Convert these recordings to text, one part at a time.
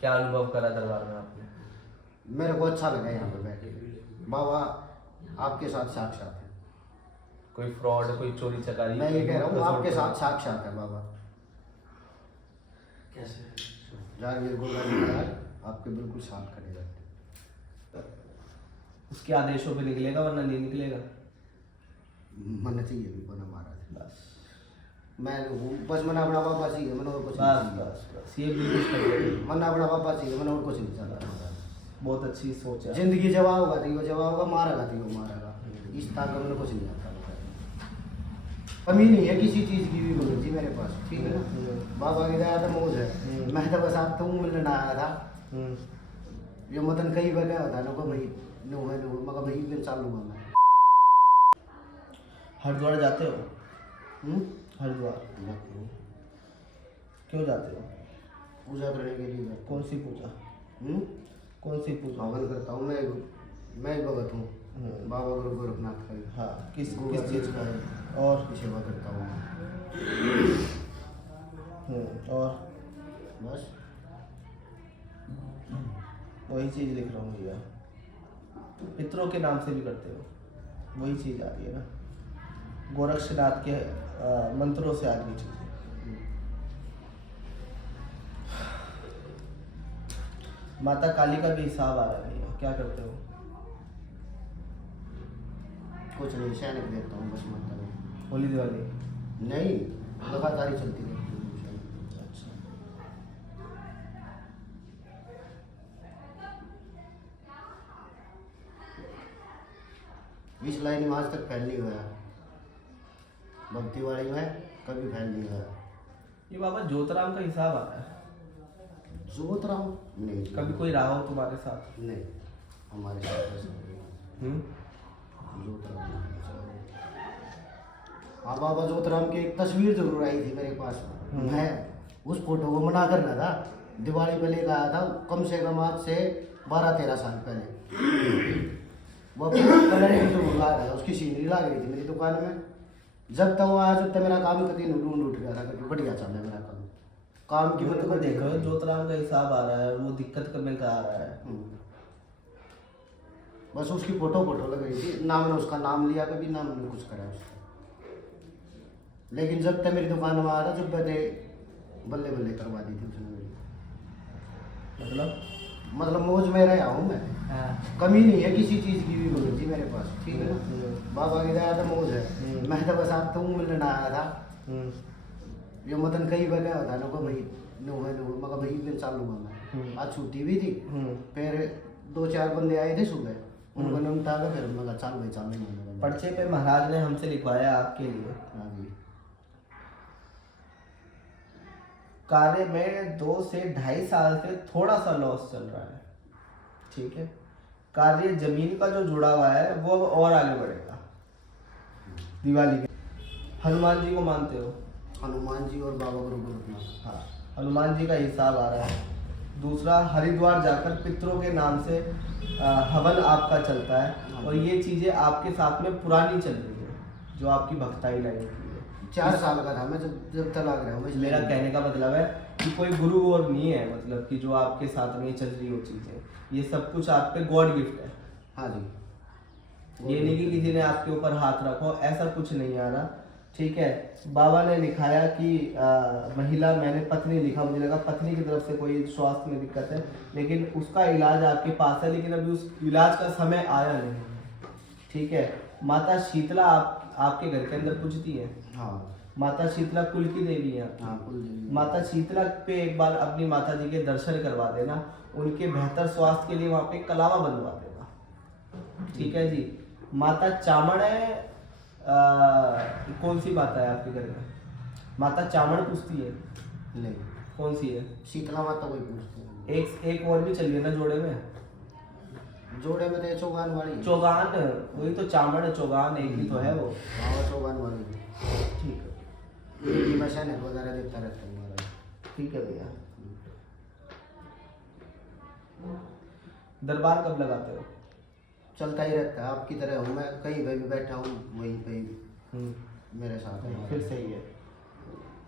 क्या अनुभव करा दरबार में आपने? मेरे को अच्छा लगा यहाँ पे बैठ के। बाबा आपके साथ साक्षात है। कोई फ्रॉड, कोई चोरी चकारी? मैं ये कह रहा हूँ आपके साथ कोई- साक्षात है बाबा। कैसे जागीर गोल्डन महाराज आपके बिल्कुल साथ खड़े रहते। उसके आदेशों पे निकलेगा वरना नहीं निकलेगा। मन चाहिए भी बना महाराज। बस मैं बस मना अपना बाबा चाहिए, मैंने और कुछ बस नहीं बस बस ये बिल्कुल सही है। मना अपना बाबा चाहिए, मैंने और कुछ नहीं चाहता महाराज। बहुत अच्छी सोच है। जिंदगी जवाब होगा तो वो जवाब होगा, मारेगा तो वो मारेगा। इस ताकत में कुछ नहीं आता। कमी नहीं है किसी चीज़ की भी बोलो जी मेरे पास, ठीक है ना। बाबा की दया तो मौज है। मैं तो बस आप तो मिलने आया था। ये मदन कई बार क्या होता है ना को भाई नो है नो, मगर भाई दिन चालू हुआ मैं। हरिद्वार जाते हो? हरिद्वार हम्म? क्यों जाते हो? पूजा करने के लिए जाता कौन सी पूजा? हूँ। कौन सी पूजा? हवन करता हूँ मैं भगत हूँ बाबा गुरु गोरखनाथ का। हाँ, किस गोगा किस चीज़ का का? है और की सेवा करता हूँ और बस। वही चीज़ लिख रहा हूँ भैया। पितरों के नाम से भी करते हो, वही चीज़ आ रही है ना। गोरक्षनाथ के मंत्रों से आ रही चीज़। माता काली का भी हिसाब आ रहा है भैया, क्या करते हो? कुछ नहीं, सैनिक देखता हूँ बस माता में। होली दिवाली? नहीं, लगातार चलती रहती है। अच्छा। इस लाइन में आज तक फैल नहीं हुआ। भक्तिवाड़ी में कभी फैल नहीं हुआ। ये बाबा ज्योतराम का हिसाब आ रहा है। जोतराम नहीं, कभी कोई रहा हो तुम्हारे साथ? नहीं हमारे साथ ऐसा नहीं है। जोतराम नहीं। हाँ बाबा जोतराम की एक तस्वीर जरूर आई थी मेरे पास। मैं उस फोटो को मना कर रहा था, दिवाली पे लेकर आया था कम से कम आज से 12-13 साल पहले। वो कलर तो ला रहा था, उसकी सीनरी ला गई थी मेरी दुकान में। जब तक वो आया जब तक मेरा काम कभी ढूंढ उठ गया था, कभी बढ़िया चल रहा है मेरा काम की मेरे को मतलब देखो ज्योतराम का हिसाब आ रहा है, वो दिक्कत करने का आ रहा है। बस उसकी फोटो लग रही थी ना, मैंने उसका नाम लिया कभी ना मैंने कुछ करा उसका। लेकिन जब तक मेरी दुकान में आया था जब मैंने बल्ले बल्ले करवा दी थी उसने मेरी। मतलब मौज में रहा हूँ मैं। हाँ। कमी नहीं है किसी चीज़ की भी बोलो जी मेरे पास, ठीक है ना। बाबा की दया तो मौज है। मैं तो बस आप तो मिलने आया था। ये मदन कई बार क्या होता है ना को भाई नो है नो, मगर भाई दिन चालू हुआ मैं। आज छुट्टी भी थी। फिर 2-4 बंदे आए थे सुबह, उनको निपटा के फिर मैं चालू भाई चालू नहीं। पर्चे पे महाराज ने हमसे लिखवाया आपके लिए। हाँ जी। कार्य में 2 से 2.5 साल से थोड़ा सा लॉस चल रहा है, ठीक है। कार्य जमीन का जो जुड़ा हुआ है वो अब और आगे बढ़ेगा। दिवाली के हनुमान जी को मानते हो? हनुमान जी और बाबा गुरु गोरखनाथ। हाँ, हनुमान जी का हिसाब आ रहा है। दूसरा, हरिद्वार जाकर पितरों के नाम से हवन आपका चलता है, और ये चीज़ें आपके साथ में पुरानी चल रही है, जो आपकी भक्ताई लाइन की है। 4 साल का था मैं जब तक लग रहा हूँ। मेरा कहने का मतलब है कि कोई गुरु और नहीं है, मतलब कि जो आपके साथ में चल रही हो चीज़ें, ये सब कुछ आप पे गॉड गिफ्ट है। हाँ जी। ये नहीं कि किसी ने आपके ऊपर हाथ रखो, ऐसा कुछ नहीं आ रहा, ठीक है। बाबा ने लिखाया कि महिला, मैंने पत्नी लिखा, मुझे लगा पत्नी की तरफ से कोई स्वास्थ्य में दिक्कत है, लेकिन उसका इलाज आपके पास है, लेकिन अभी उस इलाज का समय आया नहीं, ठीक है। माता शीतला आपके घर के अंदर पूजती है। हाँ माता शीतला कुल की देवी है। हाँ कुल देवी। माता शीतला पे एक बार अपनी माता जी के दर्शन करवा देना, उनके बेहतर स्वास्थ्य के लिए वहाँ पे कलावा बनवा देना, ठीक है जी। माता चामड़ है, कौन सी माता है आपके घर में? माता चामड़ पूछती है? नहीं, कौन सी है? शीतला माता कोई पूछते हैं। एक और भी चलिए ना जोड़े में। जोड़े में तो चौगान वाली। चौगान, वही तो चामड़ चौगान एक ही तो है वो। हाँ वो चौगान वाली। ठीक है, ये मैं सैनिक वगैरह देखता रहता हूँ महाराज। ठीक है भैया। दरबार कब लगाते हो? चलता ही रहता है, आपकी तरह हूँ मैं, कहीं पे भी बैठा हूँ वहीं पे ही मेरे साथ है। फिर सही है।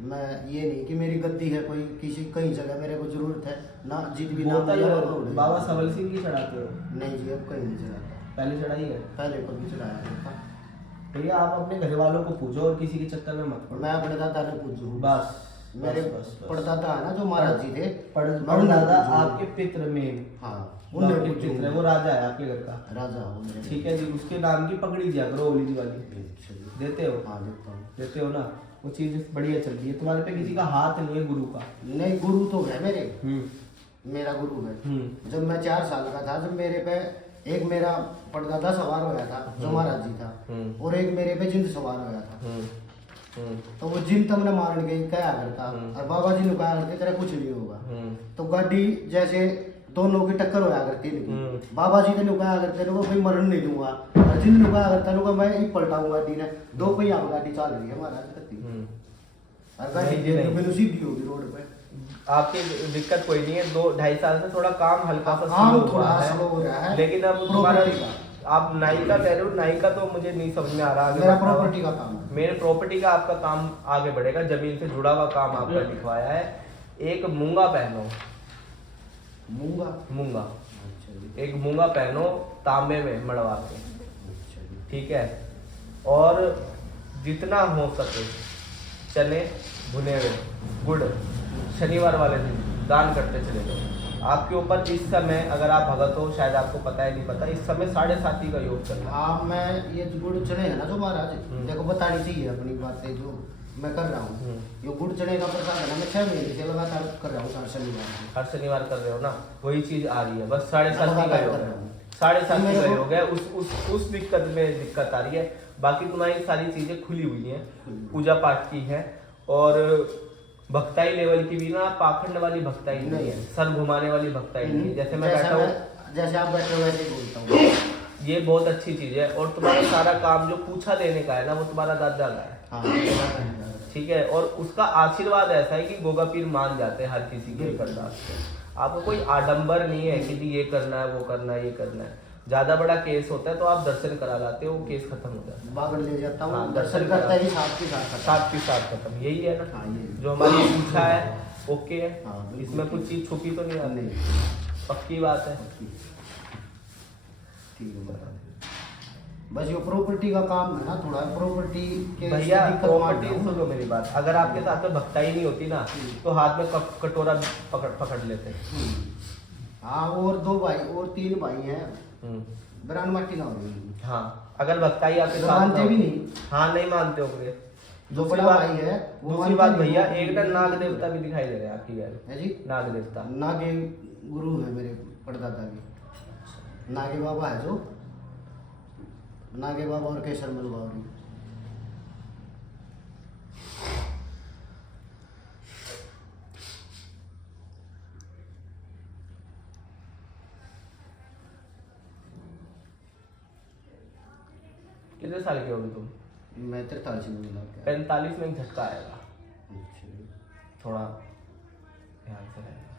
मैं ये नहीं कि मेरी गद्दी है कोई किसी कहीं जगह मेरे को ज़रूरत है ना जीत भी ना बोतल लिया, बाबा उड़े। बाबा सबल सिंह की चढ़ाते हो? नहीं जी, अब कहीं नहीं चढ़ाता। पहले चढ़ाई है? पहले कभी चढ़ाया था। भैया आप अपने घर वालों को पूछो और किसी के चक्कर में मत पड़ो। मैं अपने दादा ने पूछू, बस मेरे बस। परदादा है ना जो महाराज जी थे, परदादा आपके पित्र में, हाँ उनके उन्हें पित्र है, पूछू। वो राजा है आपके घर का। राजा उन्हें। ठीक है जी, उसके नाम की पगड़ी दिया करो होली वाली। देते हो? हाँ देता हूँ। देते हो ना, वो चीज बढ़िया चल रही है। तुम्हारे पे किसी का हाथ नहीं है गुरु का? नहीं, गुरु तो है मेरे, हम्म मेरा गुरु है। हम्म जब मैं 4 साल का था, जब मेरे पे एक मेरा परदादा सवार होया था जो महाराज जी था, और एक मेरे पे जिंद सवार होया था। तो वो जिन तमने मारन गई क्या करता, और बाबा जी ने कहा करते तेरा कुछ नहीं होगा। तो गाड़ी जैसे दोनों की टक्कर होया करती थी। बाबा जी ने कहा करते लोगों भाई मरण नहीं दूंगा, और जिन ने कहा करता लोगों मैं ही पलटाऊंगा गाड़ी ने। 2 पहिया में गाड़ी चल रही है महाराज करती, और गाड़ी नहीं जी, नहीं। बिल्कुल सीधी होगी रोड पे। आपकी दिक्कत कोई नहीं है। 2-2.5 साल से थोड़ा काम हल्का सा काम स्लो थोड़ा हुआ है। स्लो हो रहा है, लेकिन अब तुम्हारा, प्रॉपर्टी का। आप नाई का कह रहे हो, नाई का तो मुझे नहीं समझ में आ रहा। आगे मेरा बताओ। प्रॉपर्टी का काम है। मेरे प्रॉपर्टी का आपका काम आगे बढ़ेगा। जमीन से जुड़ा हुआ काम आपका लिखवाया है। एक मूंगा पहनो, मूंगा। मूंगा, अच्छा जी, एक मूंगा पहनो तांबे में मड़वा के, अच्छा जी। ठीक है। और जितना हो सके चने भुने हुए, गुड़, शनिवार वाले दिन दान करते चले जाओ। आपके ऊपर इस समय, अगर आप भगत हो, शायद आपको पता है नहीं पता, इस समय 7.5 का योग चल रहा है। हाँ, मैं ये गुड़ चने है ना जो महाराज, हम्म। देखो बतानी चाहिए अपनी बातें जो मैं कर रहा हूँ। ये गुड़ चने का प्रसाद है ना, मैं 6 महीने से लगातार कर रहा हूँ, हर शनिवार को। हर शनिवार कर रहे हो ना, वही चीज आ रही है। बस 7.5 का लगातार योग कर है, रहा हूँ। 7.5 मेरे का को- योग है। उस दिक्कत में दिक्कत आ रही है। बाकी तुम्हारी सारी चीजें खुली हुई हैं, पूजा पाठ की है, और भक्ताई लेवल की भी ना, पाखंड वाली भक्ताई नहीं है, सर घुमाने वाली भक्ताई नहीं है। जैसे मैं बैठा हूँ, जैसे आप बैठे हो वैसे ही बोलता हूँ। ये बहुत अच्छी चीज है। और तुम्हारा सारा काम जो पूछा देने का है ना, वो तुम्हारा दादा का है, हाँ, ठीक है। और उसका आशीर्वाद ऐसा है कि गोगा पीर मान जाते हैं हर किसी के अरदास को। आपको कोई आडंबर नहीं है कि ये करना है, वो करना है, ये करना है। ज्यादा बड़ा केस होता है तो आप दर्शन करा लाते हो, वो केस खत्म हो जाता है। बागड़ ले जाता हाँ, हूँ, दर्शन दर्शन करता करा। ही साथ के साथ करता साथ के साथ खत्म, यही है ना। हाँ, ये। जो हमारी पूछा है ओके है, हाँ, बिल्कुल। इसमें कुछ चीज छुपी तो नहीं आती, नहीं, पक्की बात है। ठीक है महाराज। बस ये प्रॉपर्टी का काम है ना, थोड़ा प्रॉपर्टी के भैया दिक्कत मान प्रॉपर्टी, रहा हूँ। सुनो मेरी बात, अगर आपके साथ में भक्ताई नहीं होती ना, तो हाथ में कटोरा पकड़ लेते। हाँ, और 2 भाई और 3 भाई हैं, बरान माटी ना होगी। हाँ, अगर भक्ताई आपके जो साथ मानते ना भी हो- नहीं। हाँ, नहीं मानते होंगे। जो दूसरी बड़ा बात, भाई है वो दूसरी मानता बात नहीं, भैया, वो- एक दिन नाग देवता भी दिखाई दे रहे हैं आपकी घर, है जी। नाग देवता। नागे गुरु है मेरे परदादा के, नागे बाबा है जो, नागे बाबा और केसर मल बावरी। कितने साल के होगे तुम? मैं 43 में मिला क्या। 45 में एक झटका आएगा, अच्छा। थोड़ा ध्यान से रहेगा।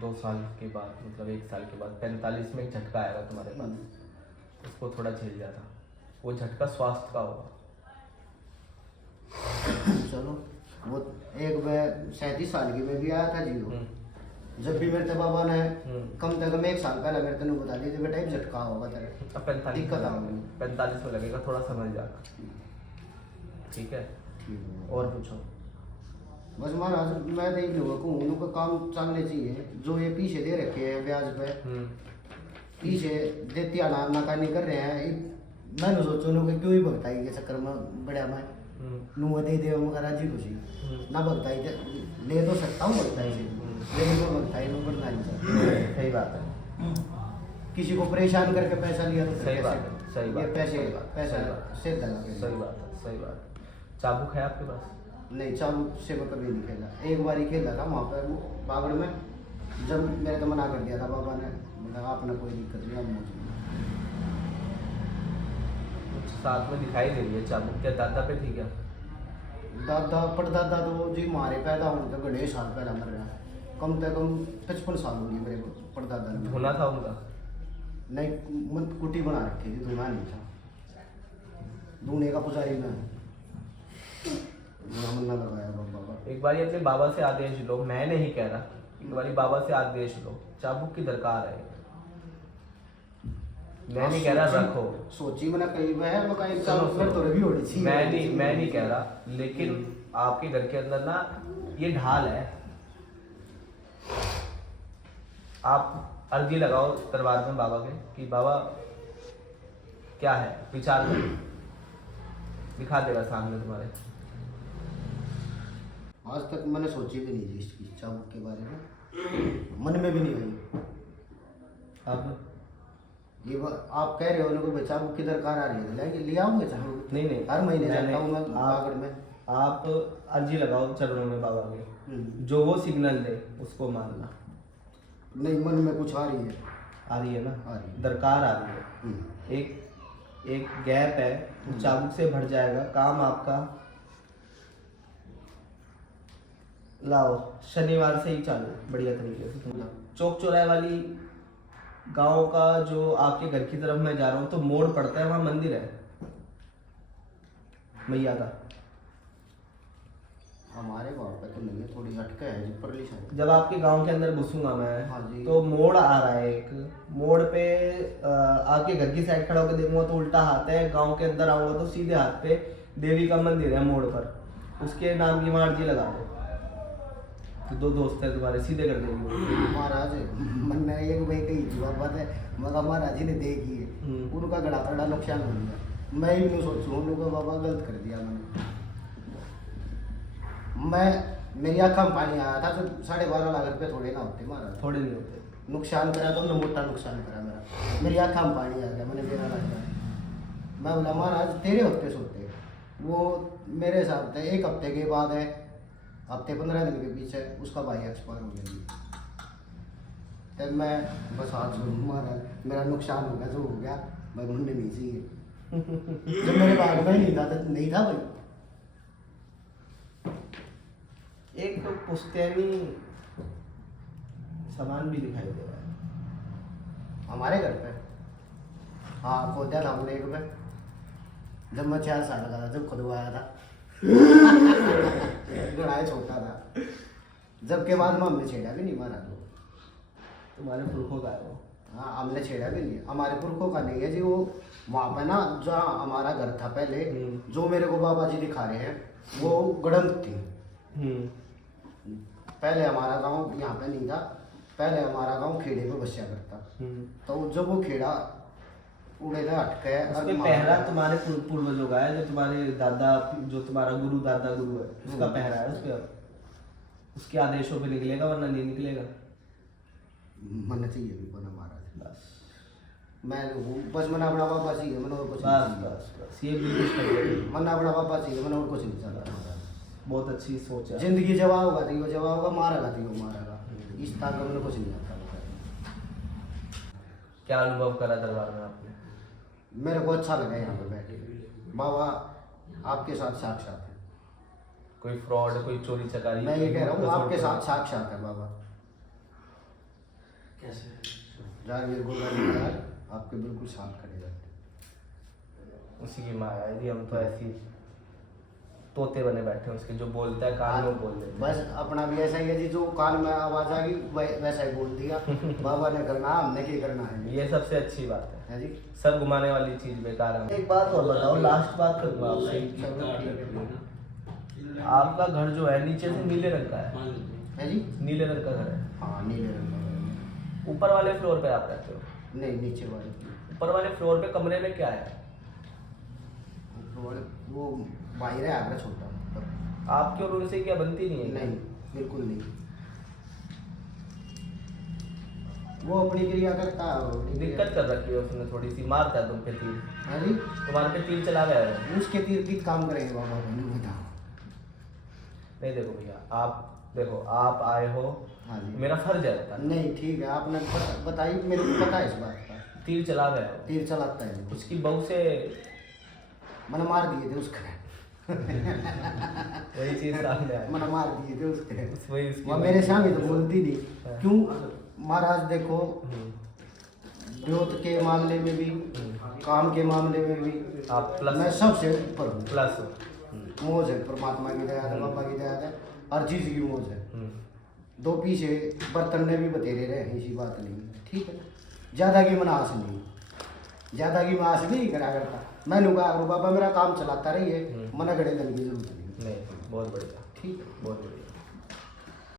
2 साल के बाद, मतलब 1 साल के बाद 45 में एक झटका आएगा तुम्हारे पास, उसको थोड़ा झेल जाता। वो झटका स्वास्थ्य का होगा। चलो, वो एक मैं 37 साल की में भी आया था जी वो। जब भी मेरे बाबा ने कम से कम 1 साल पहले मेरे तेन बता दी थी बेटा एक झटका होगा तेरे, अब 45 दिक्कत आ गई। 45 में लगेगा, थोड़ा समझ जाना, ठीक है। ठीक है। और पूछो। बस महाराज मैं तो यही कहूँ उनको काम चलने चाहिए, जो ये पीछे दे रखे हैं ब्याज पे, पीछे देती आना का नहीं कर रहे हैं। मैंने सोचो लोग क्यों ही भगताई के चक्कर में बढ़िया मैं नुआ दे दे मगर राजी खुशी ना भगताई ले तो सकता हूँ भगताई से, लेकिन वो भगताई में बढ़ना नहीं चाहिए। सही बात है, किसी को परेशान करके पैसा लिया तो सही कैसे? बात है, सही बात ये है, पैसे सही बात है, पैसा सही बात है। से दला के सही बात है, सही बात है। चाबुक है आपके पास? नहीं, चालू से मैं कभी नहीं खेला। एक बार ही खेला था वहाँ पे वो बागड़ में, जब मेरे तो मना कर दिया था बाबा ने, बोला आपने कोई दिक्कत नहीं, अब मौज कुछ साथ में दिखाई दे रही है चाबुक, क्या दादा पे थी क्या? दादा परदादा तो जी मारे पैदा होने तो गणेश साल पहले मर गया, कम से कम 55 साल हो गई मेरे को परदादा ने। धोना था उनका? नहीं, कुटी बना रखी थी, धुना नहीं था, धुने का पुजारी में। मेरा मन ना लगाया बाबा। एक बार अपने बाबा से आदेश लो, मैं नहीं कह रहा, एक बार बाबा से आदेश लो, चाबुक की दरकार है। मैं नहीं कह रहा रखो, सोची मैंने कई बार मैं कहीं सुनो, चाबुक तो रही होनी चाहिए। मैं नहीं कह रहा, लेकिन आपके घर के अंदर ना ये ढाल है, आप अर्जी लगाओ दरबार में बाबा के कि बाबा क्या है, विचार करो, दिखा देगा सामने तुम्हारे। आज तक मैंने सोची भी नहीं थी इसकी चाबुक के बारे में, मन में भी नहीं आई। अब ये आप कह रहे हो उनको भाई चाबुक की दरकार आ रही है, लेके ले आऊंगे चाबुक। नहीं हर महीने मैंने- जाता हूँ मैं बागड़ में। आप अर्जी लगाओ चरणों में बाबा के, जो वो सिग्नल दे उसको मानना। नहीं, मन में कुछ आ रही है। आ रही है ना, आ रही है। दरकार आ रही है, एक गैप है, वो चाबुक से भर जाएगा काम आपका। लाओ शनिवार से ही चालू बढ़िया तरीके से। चौक चौराहे वाली गांव का जो आपके घर की तरफ मैं जा रहा हूँ तो मोड़ पड़ता है, वहाँ मंदिर है मैया का। हमारे गाँव पे तो नहीं है, थोड़ी हटके है जी परली साइड। जब आपके गांव के अंदर घुसूंगा हाँ जी। मैं तो मोड़ आ रहा है, एक मोड़ पे आपके घर की साइड खड़ा होकर देखूंगा तो उल्टा हाथ है, गांव के अंदर आऊंगा तो सीधे हाथ पे देवी का मंदिर है मोड़ पर, उसके नाम की वहाँ अर्जी लगा दो, तो दो दोस्त हैं तुम्हारे, सीधे कर देंगे। महाराज मन ने एक भाई कही थी बात है, मगर महाराज जी ने देखी है, उनका गड़ा पड़ा नुकसान हो गया। मैं ही नहीं सोचूं उनको बाबा गलत कर दिया मैंने। मेरी आँखों में पानी आया था, तो 12.5 लाख रुपये थोड़े ना होते महाराज। थोड़े नहीं होते, नुकसान करा तो हमने मोटा नुकसान करा मेरा, मेरी आँखों में पानी आ गया, मैंने देना लग गया। मैं बोला महाराज तेरे हफ्ते सोते, वो मेरे साथ थे, 1 हफ्ते के बाद है, हफ्ते 15 दिन के पीछे उसका भाई एक्सपायर हो गया। तब मैं बस हाथ जोड़ महाराज मेरा नुकसान हो गया, जो हो गया भाई मुझे नहीं चाहिए। जब मेरे बाग में नहीं था तो नहीं था भाई। एक पुश्तैनी सामान भी दिखाई दे रहा है हमारे घर पे। हाँ, खोदा था हमने एक में, जब मैं 4 साल का था, जब खुदवाया था। गड़ाई छोटा था, जब के बाद में हमने छेड़ा भी नहीं मारा तो। तुम्हारे पुरखों का है वो। हाँ, हमने छेड़ा भी नहीं, हमारे पुरखों का नहीं है जी। वो वहाँ पे ना जहाँ हमारा घर था पहले, जो मेरे को बाबा जी दिखा रहे हैं, वो गड़ंत थी। पहले हमारा गांव यहाँ पे नहीं था, पहले हमारा गांव खेड़े पे बस्या करता। तो जब वो खेड़ा उड़े था हटके, उसके पहरा तुम्हारे पूर्वजों का है, जो तुम्हारे दादा, जो तुम्हारा गुरु दादा गुरु है, उसका पहरा है, उसके आदेशों पे निकलेगा, वरना नहीं निकलेगा। मन चाहिए भी बना महाराज, बस मैं बस मना बड़ा बाबा चाहिए, मैंने और कुछ बस नहीं चाहिए। बस बस ये बिल्कुल सही है। मना बड़ा बाबा चाहिए, मैंने और कुछ नहीं चाहता महाराज। बहुत अच्छी सोच है। जिंदगी जवाब होगा तो वो जवाब होगा, मारेगा तो वो मारेगा, इस ताकत में कुछ नहीं आता। क्या अनुभव करा दरबार में आपने? मेरे को अच्छा लगा यहाँ पे बैठ के, बाबा आपके साथ साक्षात है। कोई फ्रॉड, कोई चोरी चकारी? मैं ये कह रहा हूँ आपके साथ साक्षात है बाबा। कैसे? जारवीर गोलवाल आपके बिल्कुल साथ खड़े रहते। उसी की माया है जी, हम तो ऐसी तोते बने बैठे हैं उसके, जो बोलता है कान में बोल देते हैं। बस अपना भी ऐसा ही है जी, जो कान में आवाज आ गई वैसा ही बोल दिया। बाबा ने करना, हमने क्या करना है। ये सबसे अच्छी बात है जी। सर घुमाने वाली चीज बेकार है। एक बात और बताओ, लास्ट बात करूंगा आपसे। चलो ठीक है। आपका घर जो है नीचे से नीले रंग का है जी। नीले रंग का घर है। हाँ, नीले रंग का। ऊपर वाले फ्लोर पे आप रहते हो? नहीं, नीचे वाले। ऊपर वाले फ्लोर पे कमरे में क्या है? वो बाहर है आगरा छोटा ऊपर। आपकी और उनसे क्या बनती नहीं है? नहीं, बिल्कुल नहीं। वो अपनी क्रिया करता है। दिक्कत कर रखी है उसने थोड़ी सी, मारता है तुम पे तीर। है जी। तुम्हारे पे तीर चला गया है। उसके तीर की काम करेंगे बाबा, बताओ। नहीं देखो भैया, आप देखो, आप आए हो, हाँ जी। मेरा फर्ज है बताना। नहीं ठीक है, आपने बताई, मेरे को पता है इस बात का। तीर चला गया है। तीर चलाता है वो। उसकी बहू से मैंने मार दिए थे उसका। वही चीज सामने आई। मैंने मार दिए थे उसके। वही उसकी वो मेरे सामने तो बोलती हाँ। नहीं। क्यों महाराज देखो, ग्रोथ के मामले में भी, काम के मामले में भी आप मैं प्लस सबसे ऊपर हूँ। प्लस मौज है, परमात्मा की दया है, बाबा की दया है, हर चीज़ की मौज है। दो पीछे बर्तन ने भी बतेरे रहे हैं, ऐसी बात नहीं है, ठीक है। ज़्यादा की मन आस नहीं, ज़्यादा की मैं आस नहीं करा करता। मैंने कहा बाबा मेरा काम चलाता रही है, मना करे धन की जरूरत नहीं। नहीं, बहुत बढ़िया, ठीक है। बहुत बढ़िया।